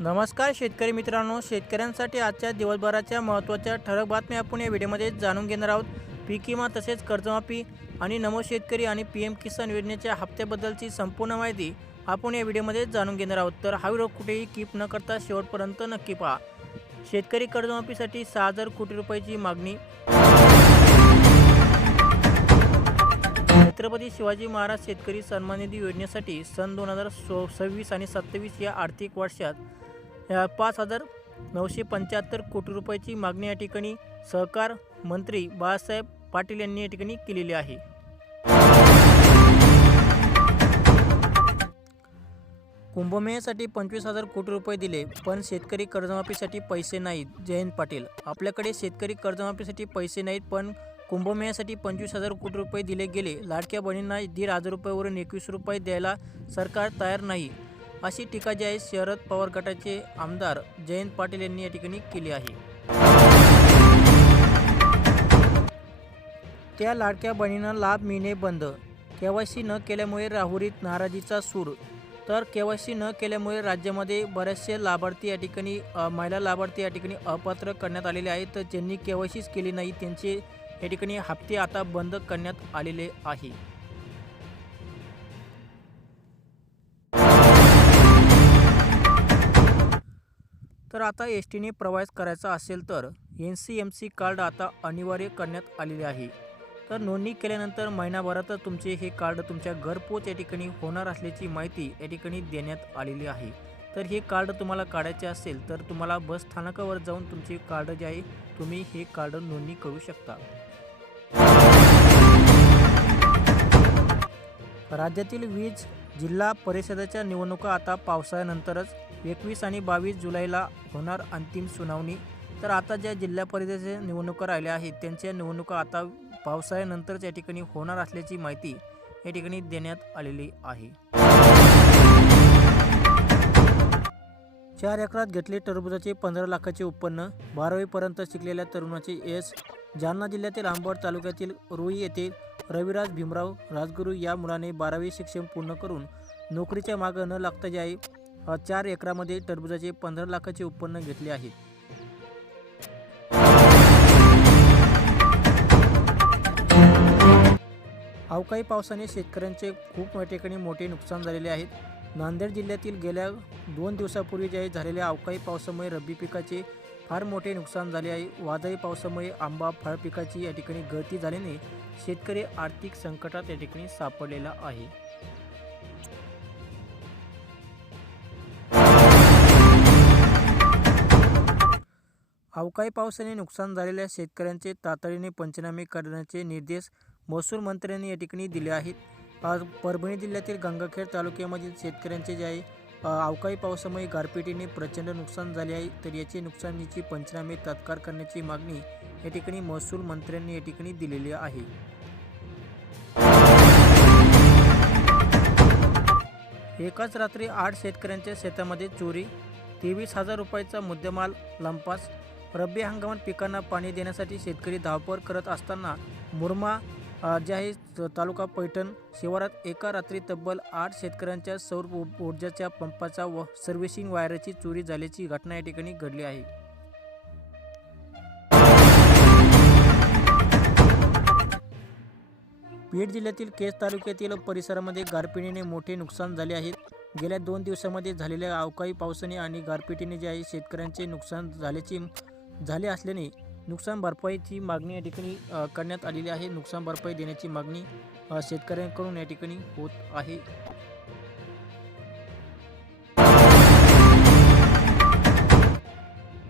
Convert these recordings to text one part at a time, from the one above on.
नमस्कार शेतकरी मित्रांनो, शेतकऱ्यांसाठी आजच्या दिवसभराच्या महत्त्वाच्या ठळक बातम्या आपण या व्हिडिओमध्ये जाणून घेणार आहोत। पीक विमा तसेच कर्जमाफी आणि नमो शेतकरी आणि पीएम किसान योजनेच्या हप्त्याबद्दलची संपूर्ण माहिती आपण या व्हिडिओमध्ये जाणून घेणार आहोत। तर हा व्हिडिओ कुठेही स्किप न करता शेवटपर्यंत नक्की पहा। शेतकरी कर्जमाफीसाठी 6,000 कोटी रुपयाची मागणी। छत्रपती शिवाजी महाराज शेतकरी सन्मान निधी योजनेसाठी सन 2026 आणि 27 या आर्थिक वर्षात 5,975 कोटी रुपयाची मागणी या ठिकाणी सहकार मंत्री बाळासाहेब पाटील यांनी या ठिकाणी केलेली आहे। कुंभमेळ्यासाठी 25,000 कोटी रुपये दिले, पण शेतकरी कर्जमाफीसाठी पैसे नाहीत। जयंत पाटील, आपल्याकडे शेतकरी कर्जमाफीसाठी पैसे नाहीत, पण कुंभमेळ्यासाठी 25,000 कोटी रुपये दिले गेले। लाडक्या बहिणींना 1,500 रुपयावरून 21 रुपये द्यायला सरकार तयार नाही, अशी टीका जी आहे शरद पवार गटाचे आमदार जयंत पाटील यांनी या ठिकाणी केली आहे। त्या लाडक्या बहिणींना लाभ मिळणे बंद। केवायसी न केल्यामुळे राहुरीत नाराजीचा सूर। तर केवायसी न केल्यामुळे राज्यामध्ये बरेचसे लाभार्थी या ठिकाणी महिला लाभार्थी या ठिकाणी अपात्र करण्यात आलेले आहेत। तर ज्यांनी केवायसीच केली नाही त्यांचे या ठिकाणी हप्ते आता बंद करण्यात आलेले आहे। तर आता एसटीने प्रवास करायचा असेल तर NCMC कार्ड आता अनिवार्य करण्यात आलेले आहे। तर नोंदणी केल्यानंतर महिनाभरातच तुमचे हे कार्ड तुमच्या घरपोच या ठिकाणी होणार असल्याची माहिती या ठिकाणी देण्यात आलेली आहे। तर हे कार्ड तुम्हाला काढायचे असेल तर तुम्हाला बस स्थानकावर जाऊन तुमचे कार्ड जे आहे तुम्ही हे कार्ड नोंदणी करू शकता। राज्यातील 20 जिल्हा परिषदेच्या निवडणुका आता पावसाळ्यानंतरच 21 आणि 22 जुलैला होणार अंतिम सुनावणी। तर आता ज्या जिल्हा परिषदेच्या निवडणुका राहिल्या आहेत त्यांच्या निवडणुका आता पावसाळ्यानंतरच या ठिकाणी होणार असल्याची माहिती या ठिकाणी देण्यात आलेली आहे। 4 एकरात घेतले टरबूजाचे 15 लाखाचे उत्पन्न। 12वी पर्यंत शिकलेल्या तरुणाचे यश। जालना जिल्ह्यातील अंबड तालुक्यातील रुई येथे रविराज भीमराव राजगुरू या मुलाने 12वी शिक्षण पूर्ण करून नोकरीच्या मागे न लागता जे आहे 4 एकरामध्ये टरबूजाचे 15 लाखाचे उत्पन्न घेतले आहे। अवकाळी पावसाने शेतकऱ्यांचे खूप ठिकाणी मोठे नुकसान झालेले आहे। नांदेड जिल्ह्यातील गेल्या 2 दिवसापूर्वी जे झालेल्या अवकाळी पावसामुळे रब्बी पिकाचे फार मोठे नुकसान झाले आहे। वादळी पावसामुळे आंबा फळ पिकाची या ठिकाणी गळती झाल्याने शेतकरी आर्थिक संकटात या ठिकाणी सापडलेला आहे। अवकाळी पावसाने नुकसान झालेल्या शेतकऱ्यांचे तातडीने पंचनामे करण्याचे निर्देश महसूल मंत्र्यांनी या ठिकाणी दिले आहेत। आज परभणी जिल्ह्यातील गंगाखेड तालुक्यामधील शेतकऱ्यांचे जे आहे अवकाळी पावसामुळे गारपिटीने प्रचंड नुकसान झाले आहे। तर याचे नुकसानीची पंचनामे तात्काळ करण्याची मागणी या ठिकाणी महसूल मंत्र्यांनी या ठिकाणी दिलेली आहे। एकाच रात्री 8 शेतकऱ्यांच्या शेतामध्ये चोरी। 23,000 रुपयाचा मुद्देमाल लंपास। रब्बी हंगामात पिकांना पाणी देण्यासाठी शेतकरी धावपळ करत असताना मुरमा जे आहे तालुका पैठण शिवारात एका रात्री तब्बल 8 शेतकऱ्यांच्या सौर ऊर्जाच्या पंपाचा व सर्व्हिसिंग वायरची चोरी झाल्याची घटना या ठिकाणी घडली आहे। बीड जिल्ह्यातील केज तालुक्यातील परिसरामध्ये गारपिटीने मोठे नुकसान झाले आहे। गेल्या 2 दिवसांमध्ये झालेल्या अवकाळी पावसाने आणि गारपिटीने जे आहे शेतकऱ्यांचे नुकसान झाले असल्याने नुकसान भरपाईची मागणी या ठिकाणी करण्यात आलेली आहे। नुकसान भरपाई देण्याची मागणी शेतकऱ्यांकडून या ठिकाणी होत आहे।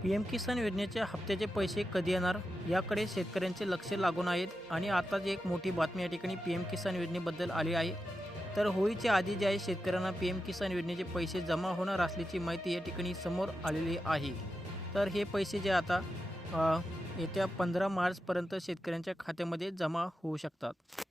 पीएम किसान योजनेच्या हप्त्याचे पैसे कधी येणार याकडे शेतकऱ्यांचे लक्ष लागून आहेत। आणि आताच एक मोठी बातमी या ठिकाणी पीएम किसान योजनेबद्दल आली आहे। तर होळीच्या आधी जे आहे शेतकऱ्यांना पीएम किसान योजनेचे पैसे जमा होणार असल्याची माहिती या ठिकाणी समोर आलेली आहे। तर हे पैसे जे आता येत्या 15 मार्चपर्यंत शेतकऱ्यांच्या खात्यामध्ये जमा होऊ शकतात।